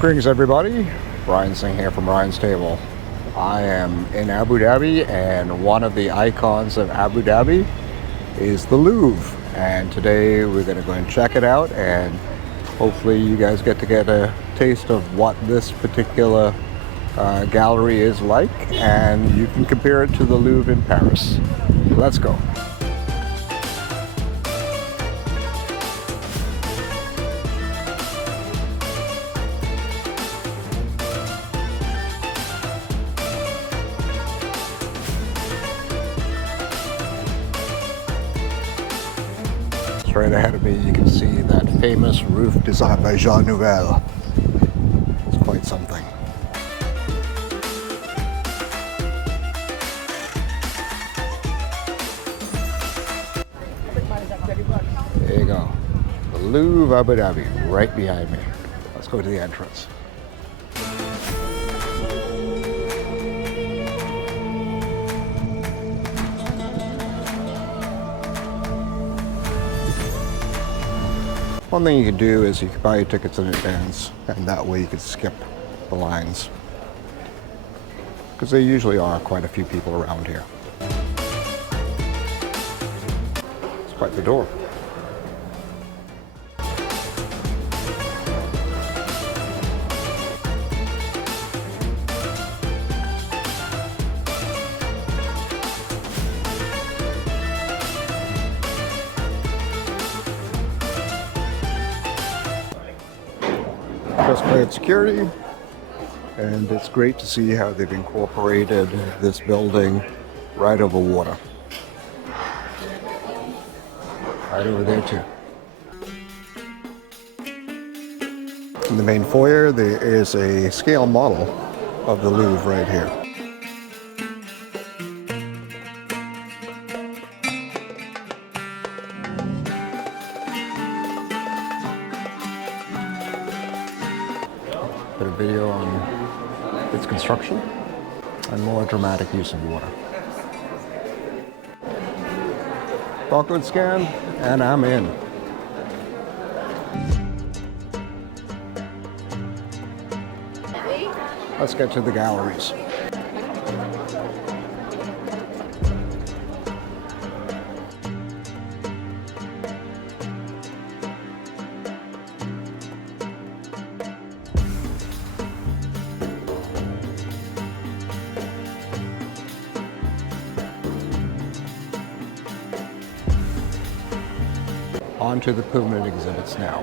Greetings everybody, Ryan Singh here from Ryan's Table. I am in Abu Dhabi, and one of the icons of Abu Dhabi is the Louvre. And today we're going to go and check it out, and hopefully you guys get a taste of what this particular gallery is like, and you can compare it to the Louvre in Paris. Let's go. Right ahead of me you can see that famous roof designed by Jean Nouvel. It's quite something. There you go. The Louvre Abu Dhabi right behind me. Let's go to the entrance. One thing you can do is you can buy your tickets in advance, and that way you can skip the lines, because there usually are quite a few people around here. It's quite the door. Just played security, and it's great to see how they've incorporated this building right over water. Right over there too. In the main foyer there is a scale model of the Louvre right here. Bit of video on its construction and more dramatic use of water. Barcode scan, and I'm in. Let's get to the galleries. On to the permanent exhibits now.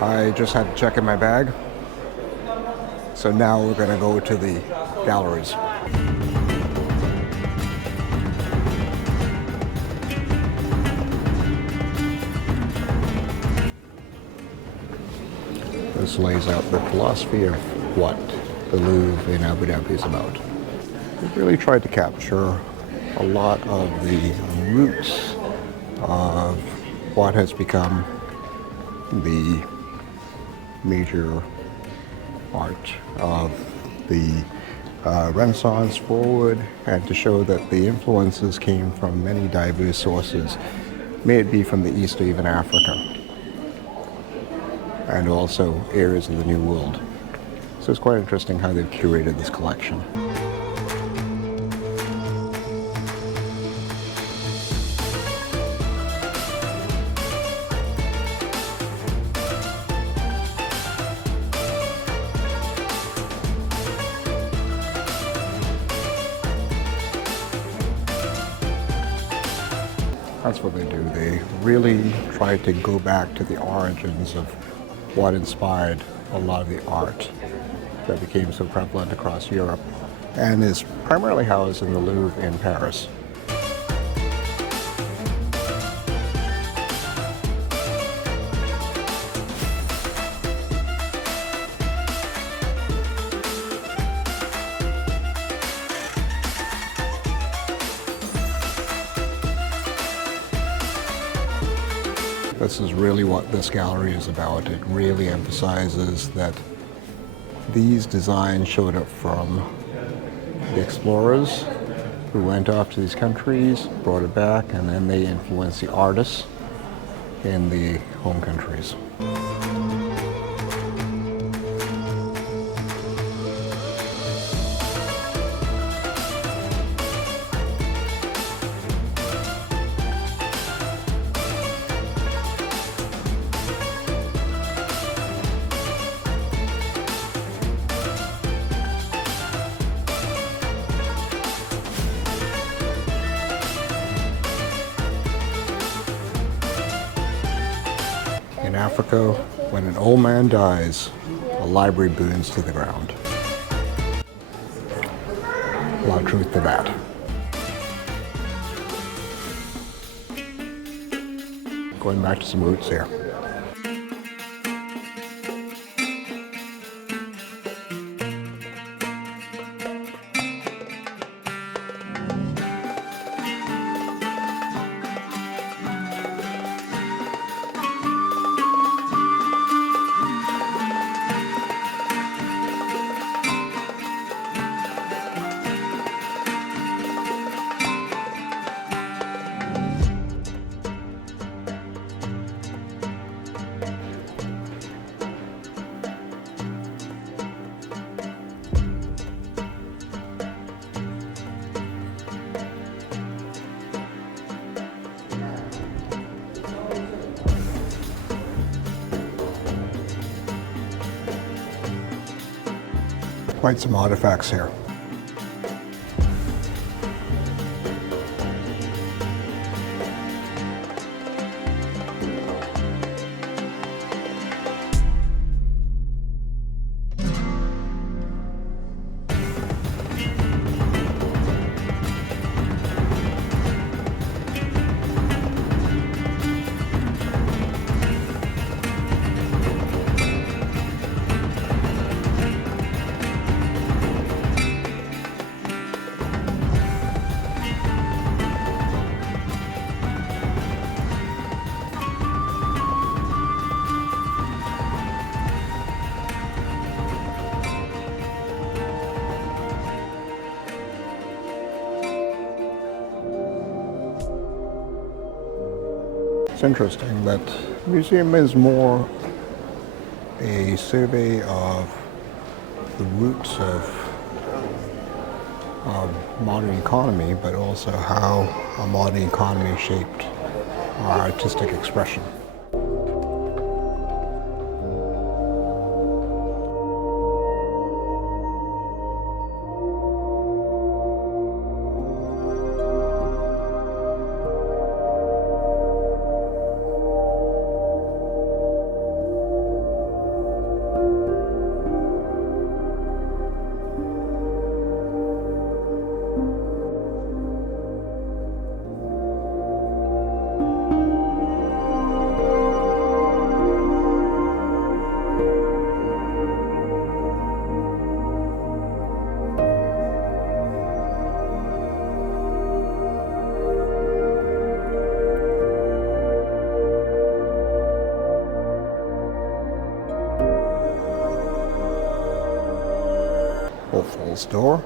I just had to check in my bag, so now we're going to go to the galleries. This lays out the philosophy of what the Louvre in Abu Dhabi is about. We've really tried to capture a lot of the roots of what has become the major art of the Renaissance forward, and to show that the influences came from many diverse sources, may it be from the East or even Africa, and also areas of the New World. So it's quite interesting how they've curated this collection. That's what they do. They really try to go back to the origins of what inspired a lot of the art that became so prevalent across Europe, and is primarily housed in the Louvre in Paris. This is really what this gallery is about. It really emphasizes that these designs showed up from the explorers who went off to these countries, brought it back, and then they influenced the artists in the home countries. In Africa, when an old man dies, a library burns to the ground. A lot of truth to that. Going back to some roots here. Quite some artifacts here. It's interesting that the museum is more a survey of the roots of modern economy, but also how a modern economy shaped our artistic expression. Falls door.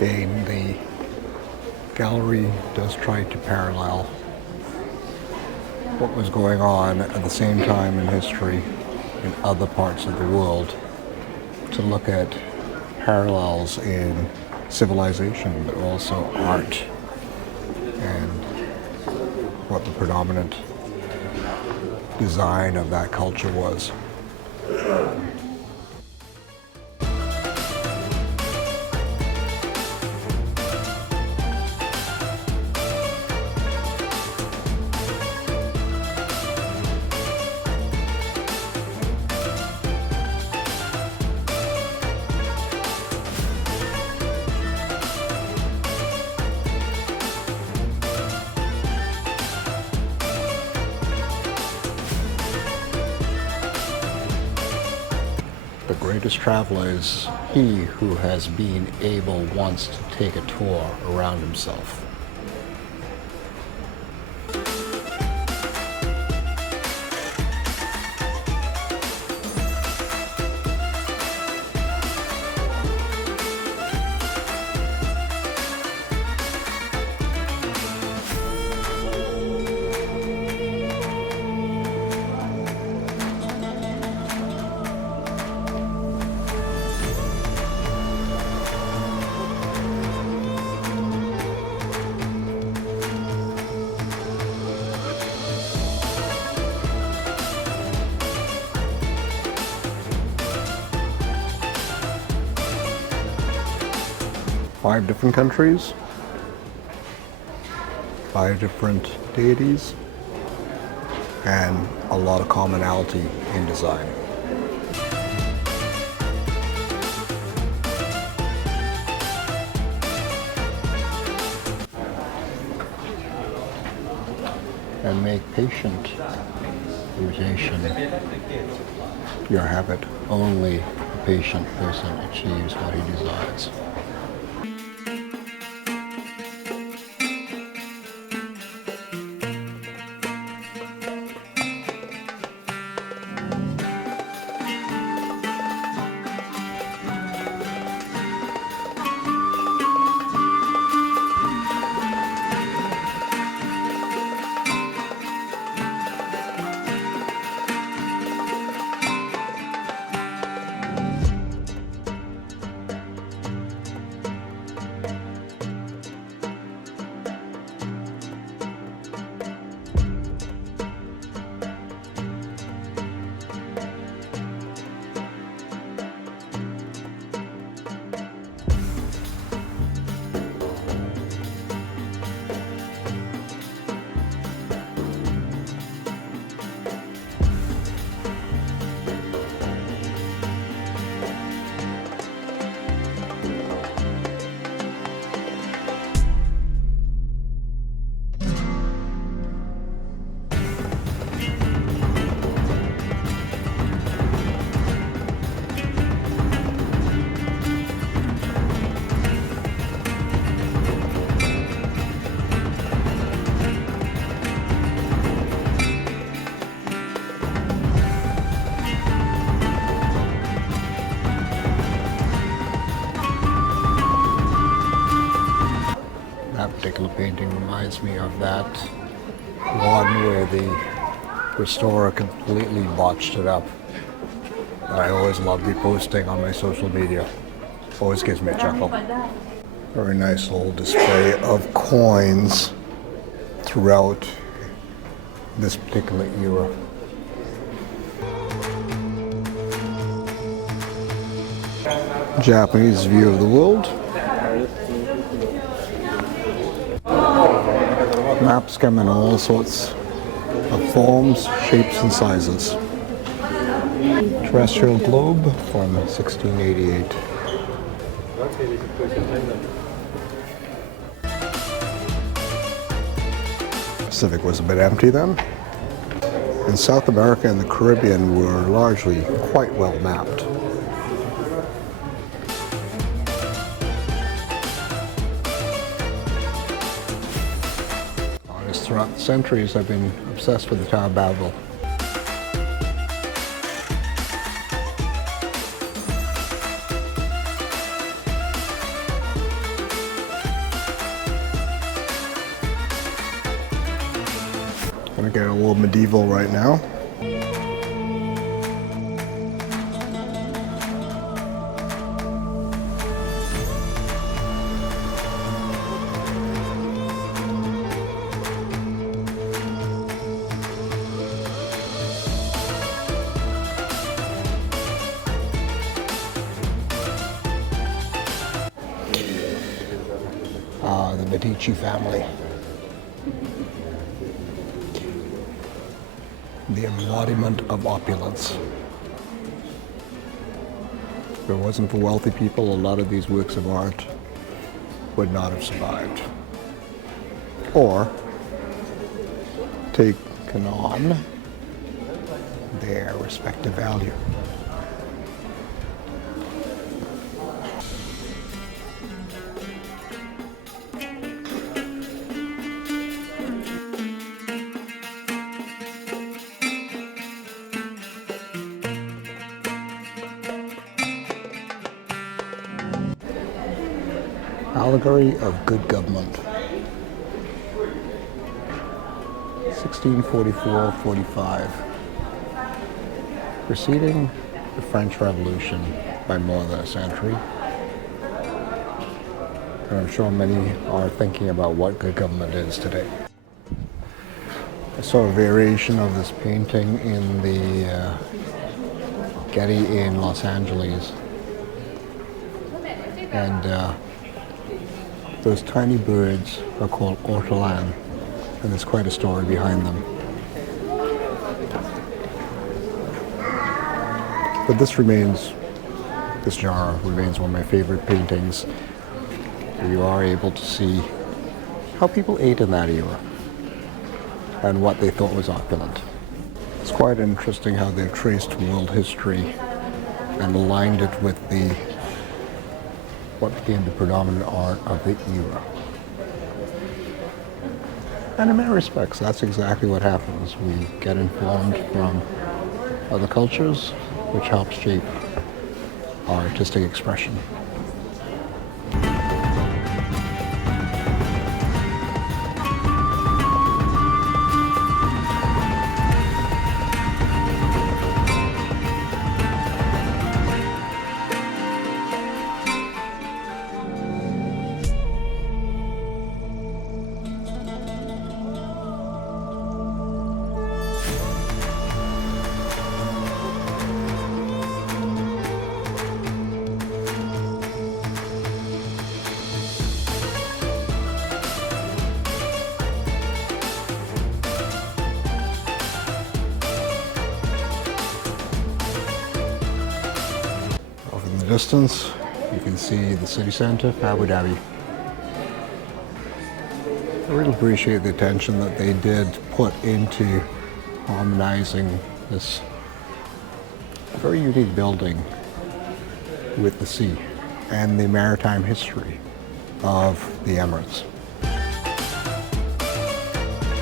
Again, the gallery does try to parallel what was going on at the same time in history in other parts of the world, to look at parallels in civilization, but also art and what the predominant design of that culture was. 'The greatest traveler is he who has been able once to take a tour around himself.' Five different countries, 5 different deities, and a lot of commonality in design. And make patient imitation your habit. Only a patient person achieves what he desires. That particular painting reminds me of that one where the restorer completely botched it up. That I always love reposting on my social media. Always gives me a chuckle. Very nice little display of coins throughout this particular era. Japanese view of the world. Maps come in all sorts of forms, shapes, and sizes. Terrestrial globe from 1688. Pacific was a bit empty then. And South America and the Caribbean were largely quite well mapped. Throughout the centuries, I've been obsessed with the Tower of Babel. Gonna get a little medieval right now. The Medici family. The embodiment of opulence. If it wasn't for wealthy people, a lot of these works of art would not have survived. Or taken on their respective value. Allegory of Good Government, 1644-45, preceding the French Revolution by more than a century. And I'm sure many are thinking about what good government is today. I saw a variation of this painting in the Getty in Los Angeles, and those tiny birds are called ortolan, and there's quite a story behind them. But this genre remains one of my favorite paintings. You are able to see how people ate in that era and what they thought was opulent. It's quite interesting how they've traced world history and aligned it with what became the predominant art of the era. And in many respects, that's exactly what happens. We get informed from other cultures, which helps shape our artistic expression. Distance, you can see the city center of Abu Dhabi. I really appreciate the attention that they did put into harmonizing this very unique building with the sea and the maritime history of the Emirates.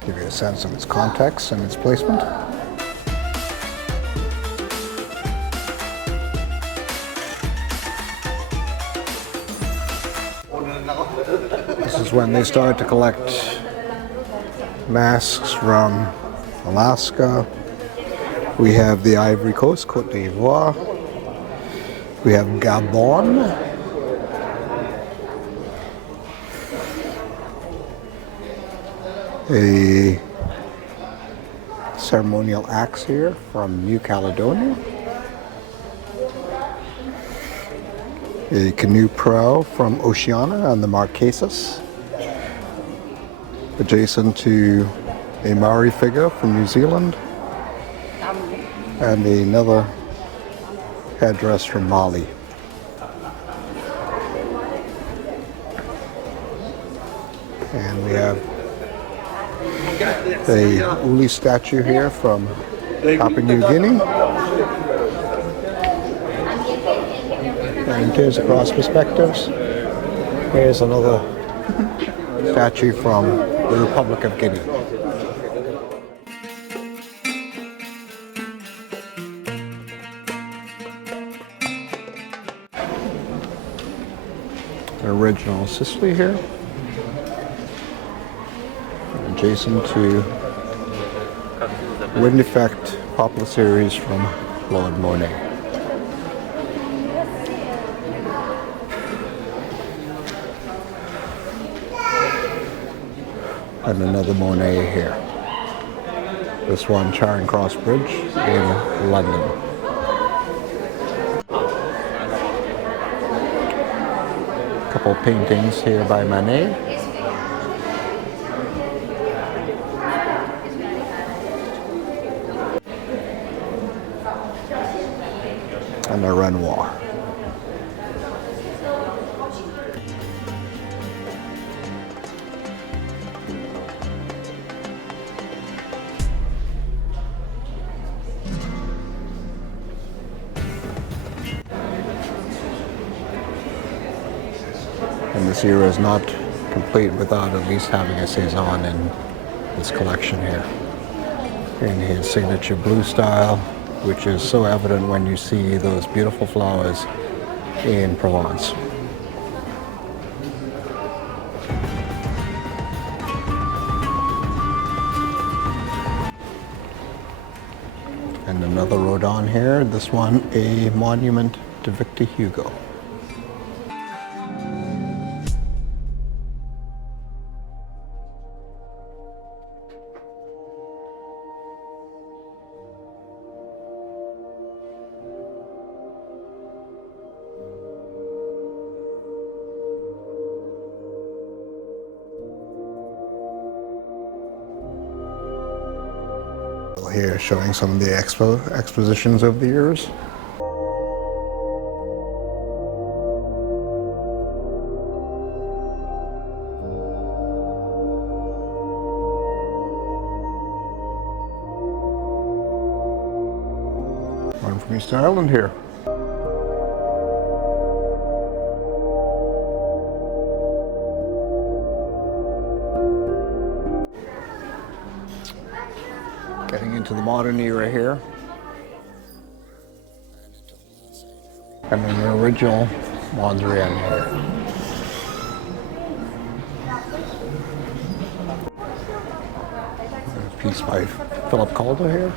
Give you a sense of its context and its placement. This is when they started to collect masks from Alaska. We have the Ivory Coast, Côte d'Ivoire. We have Gabon. A ceremonial axe here from New Caledonia. A canoe prow from Oceania and the Marquesas, adjacent to a Maori figure from New Zealand, and another headdress from Mali. And we have a Uli statue here from Papua New Guinea. And here's across perspectives. Here's another statue from the Republic of Guinea. The original Sicily here, adjacent to Wind Effect, popular series from Claude Monet. And another Monet here. This one, Charing Cross Bridge in London. A couple paintings here by Manet. And a Renoir. And this era is not complete without at least having a Cezanne in this collection here. In his signature blue style, which is so evident when you see those beautiful flowers in Provence. And another Rodin here, this one a monument to Victor Hugo. Here showing some of the expositions of the years. One from Easter Island here. Getting into the modern era here. And an original Mondrian here. A piece by Philip Calder here.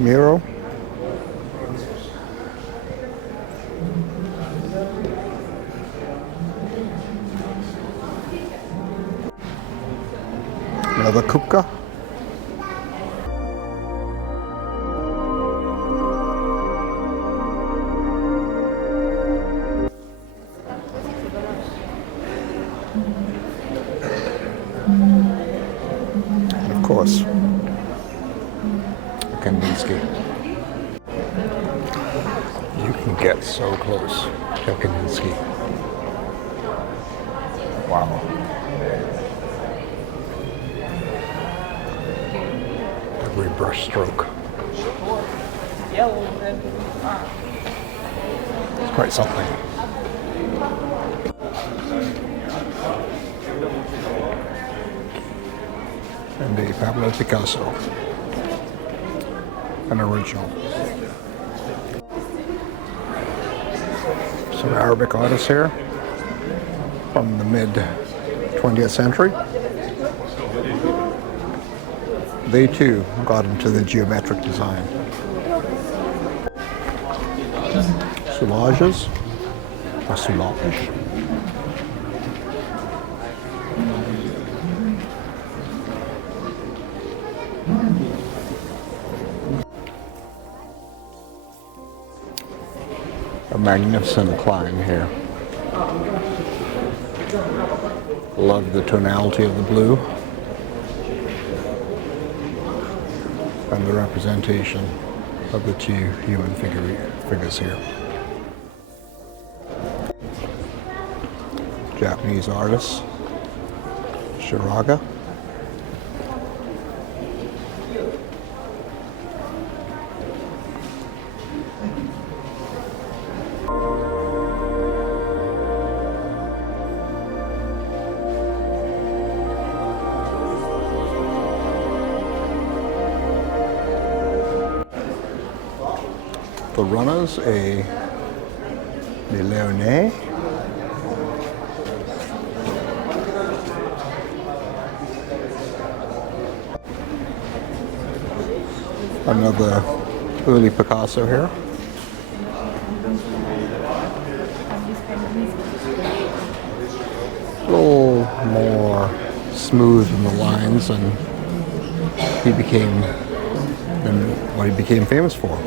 Miro. Another Kupka. And of course, Kandinsky. You can get so close to Kandinsky. Wow. Every brush stroke. It's quite something. And a Pablo Picasso. An original. Some Arabic artists here from the mid 20th century. They too got into the geometric design. Soulages, or soulage. A magnificent Klein here. Love the tonality of the blue and the representation of the two human figures here. Japanese artist Shiraga. the runners, a Lyonnais. Another early Picasso here. A little more smooth in the lines, and he became what he became famous for.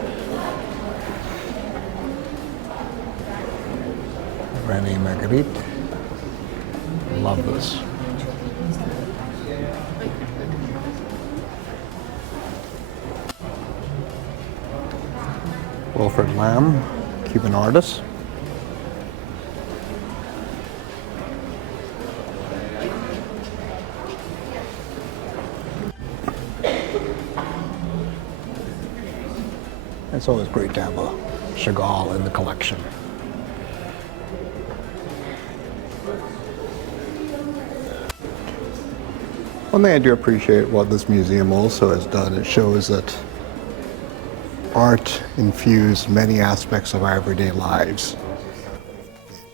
René Magritte. Love this. Wilfred Lamb, Cuban artist. It's always great to have a Chagall in the collection. One thing I do appreciate what this museum also has done, it shows that art infused many aspects of our everyday lives.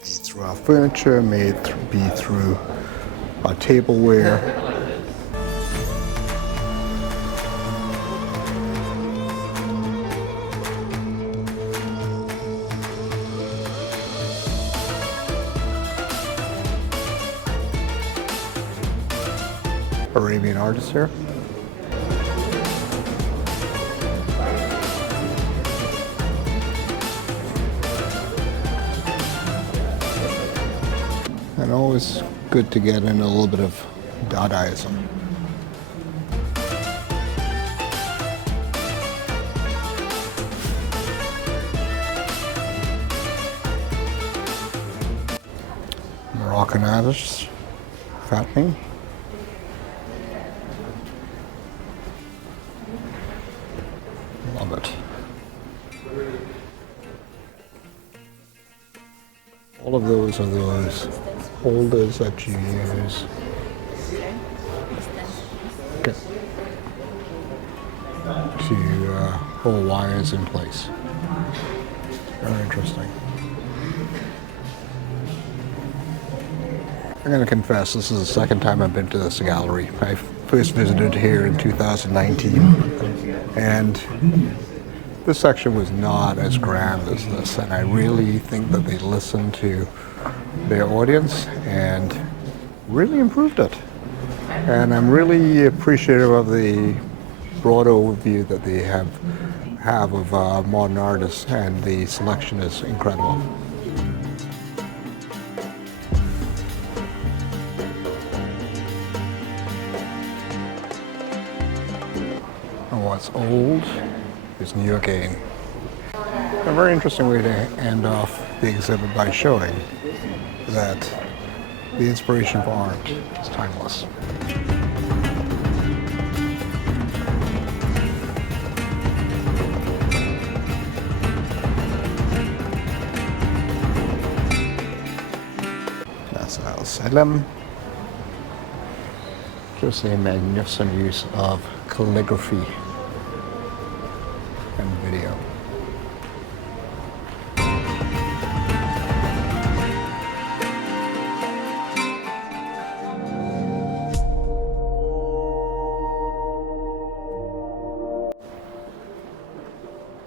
Be through our furniture, may it be through our tableware. Arabian artists here. And always good to get in a little bit of Dadaism. Moroccan artists, Fatmi. Love it. All of those are those holders that you use. Okay. To hold wires in place. Very interesting. I'm going to confess, this is the second time I've been to this gallery. I first visited here in 2019, and this section was not as grand as this, and I really think that they listened to their audience and really improved it. And I'm really appreciative of the broad overview that they have of modern artists, and the selection is incredible. What's old is new again. A very interesting way to end off the exhibit by showing that the inspiration for art is timeless. That's Al-Salam. Just a magnificent use of calligraphy and video.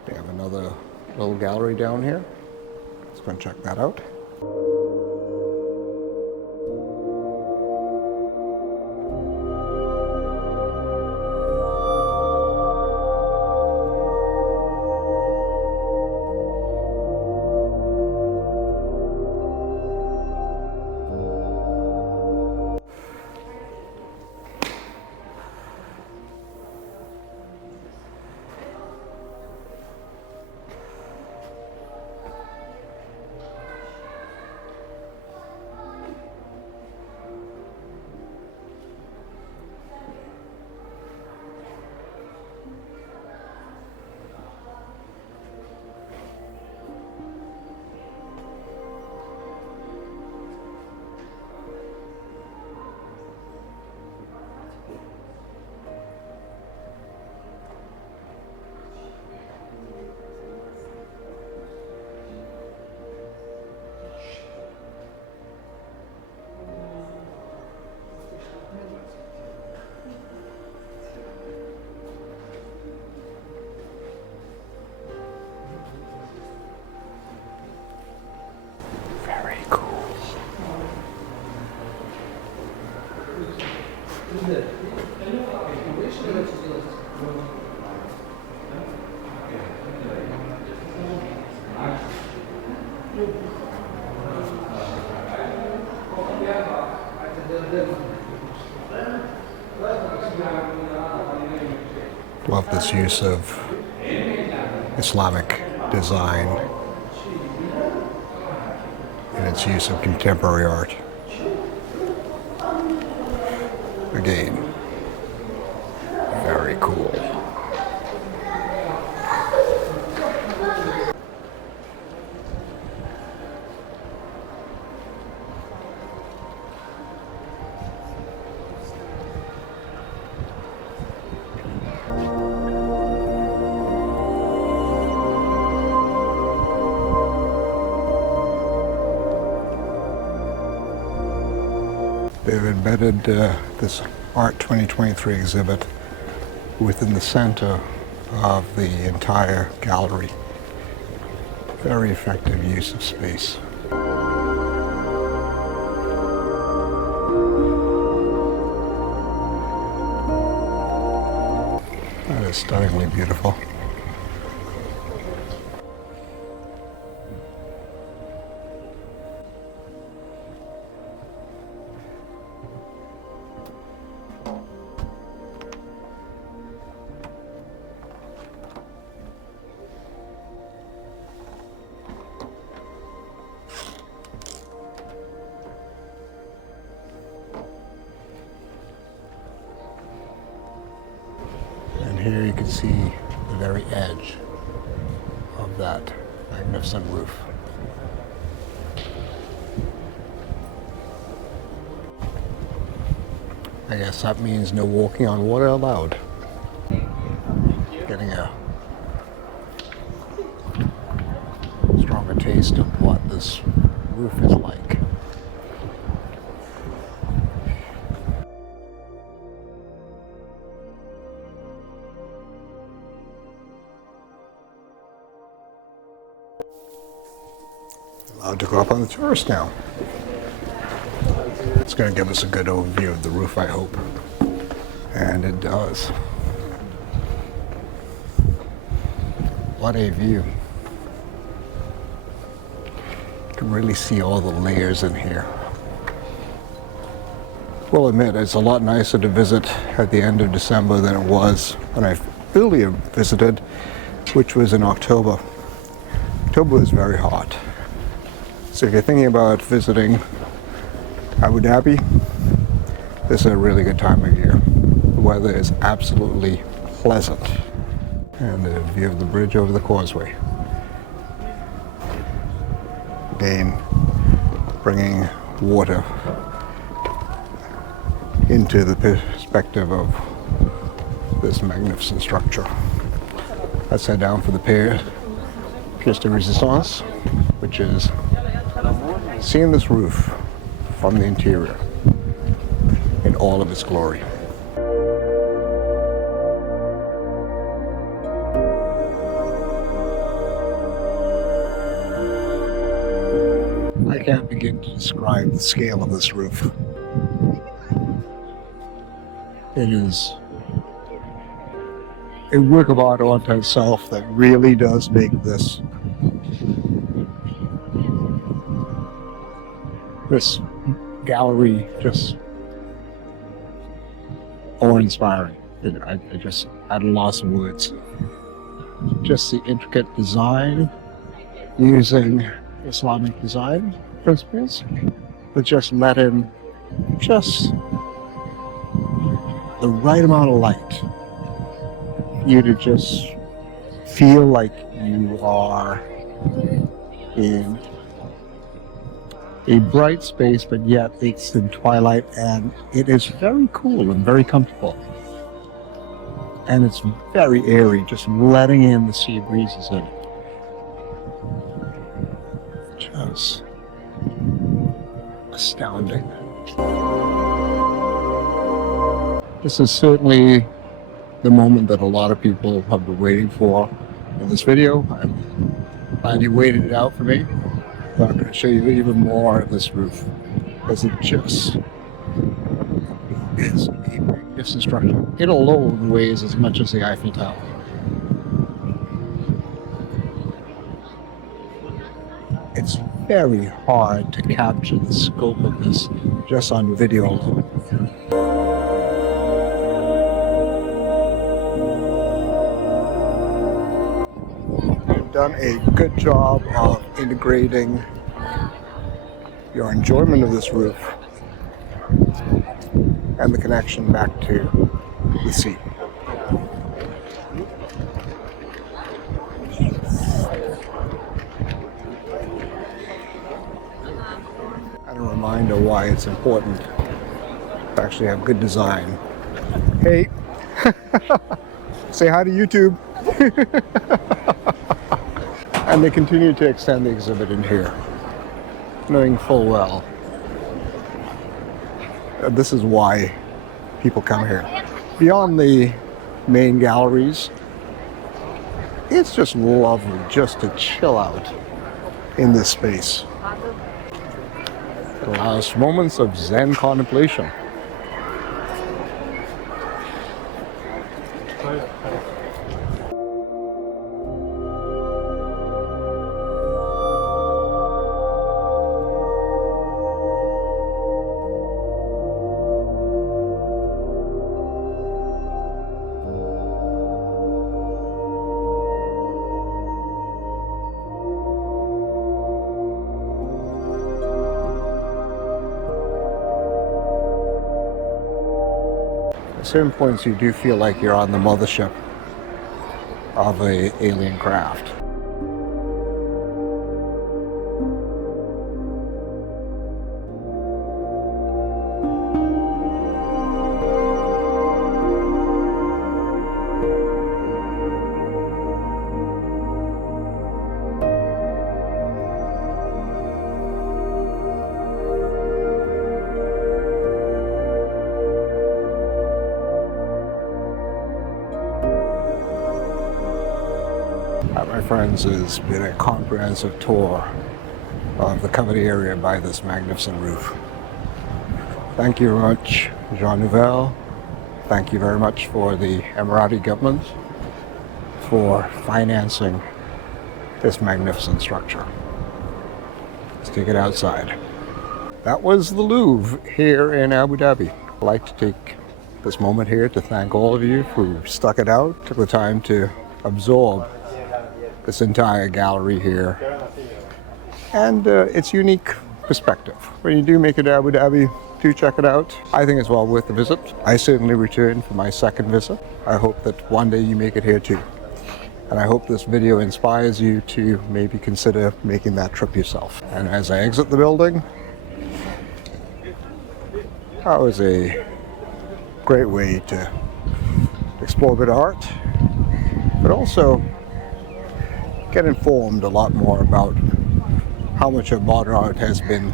They have another little gallery down here. Let's go and check that out. Love this use of Islamic design and its use of contemporary art. Again, very cool. They've embedded this Art 2023 exhibit within the center of the entire gallery. Very effective use of space. That is stunningly beautiful. And here you can see the very edge of that magnificent roof. I guess that means no walking on water allowed. Getting a stronger taste of what this roof is like. Allowed to go up on the terrace now. It's going to give us a good overview of the roof, I hope. And it does. What a view. You can really see all the layers in here. Well, admit, it's a lot nicer to visit at the end of December than it was when I earlier visited, which was in October. October was very hot. So if you're thinking about visiting Abu Dhabi, this is a really good time of year. The weather is absolutely pleasant. And the view of the bridge over the causeway. Again, bringing water into the perspective of this magnificent structure. Let's head down for the pièce de résistance, which is seeing this roof from the interior in all of its glory. I can't begin to describe the scale of this roof. It is a work of art unto itself that really does make this gallery just awe-inspiring. I just at a loss of words. Just the intricate design using Islamic design principles, but just let in just the right amount of light for you to just feel like you are in a bright space, but yet it's in twilight, and it is very cool and very comfortable. And it's very airy, just letting in the sea breezes in. Just astounding. This is certainly the moment that a lot of people have been waiting for in this video. I'm glad you waited it out for me. But I'm going to show you even more of this roof, because it just is a magnificent structure. It alone weighs as much as the Eiffel Tower. It's very hard to capture the scope of this just on video alone. You've done a good job of integrating your enjoyment of this roof and the connection back to the sea. And a reminder why it's important to actually have good design. Hey, say hi to YouTube. And they continue to extend the exhibit in here, knowing full well this is why people come here. Beyond the main galleries, it's just lovely just to chill out in this space. It allows moments of Zen contemplation. At certain points you do feel like you're on the mothership of an alien craft. My friends, has been a comprehensive tour of the covered area by this magnificent roof. Thank you very much, Jean Nouvel. Thank you very much for the Emirati government for financing this magnificent structure. Let's take it outside. That was the Louvre here in Abu Dhabi. I'd like to take this moment here to thank all of you who stuck it out, took the time to absorb this entire gallery here and its unique perspective. When you do make it to Abu Dhabi, do check it out. I think it's well worth the visit. I certainly return for my second visit. I hope that one day you make it here too. And I hope this video inspires you to maybe consider making that trip yourself. And as I exit the building, that was a great way to explore a bit of art, but also get informed a lot more about how much of modern art has been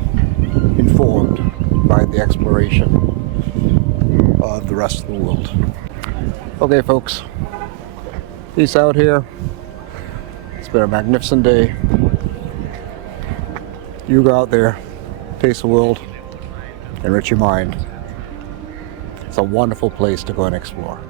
informed by the exploration of the rest of the world. Okay folks, peace out here. It's been a magnificent day. You go out there, taste the world, enrich your mind. It's a wonderful place to go and explore.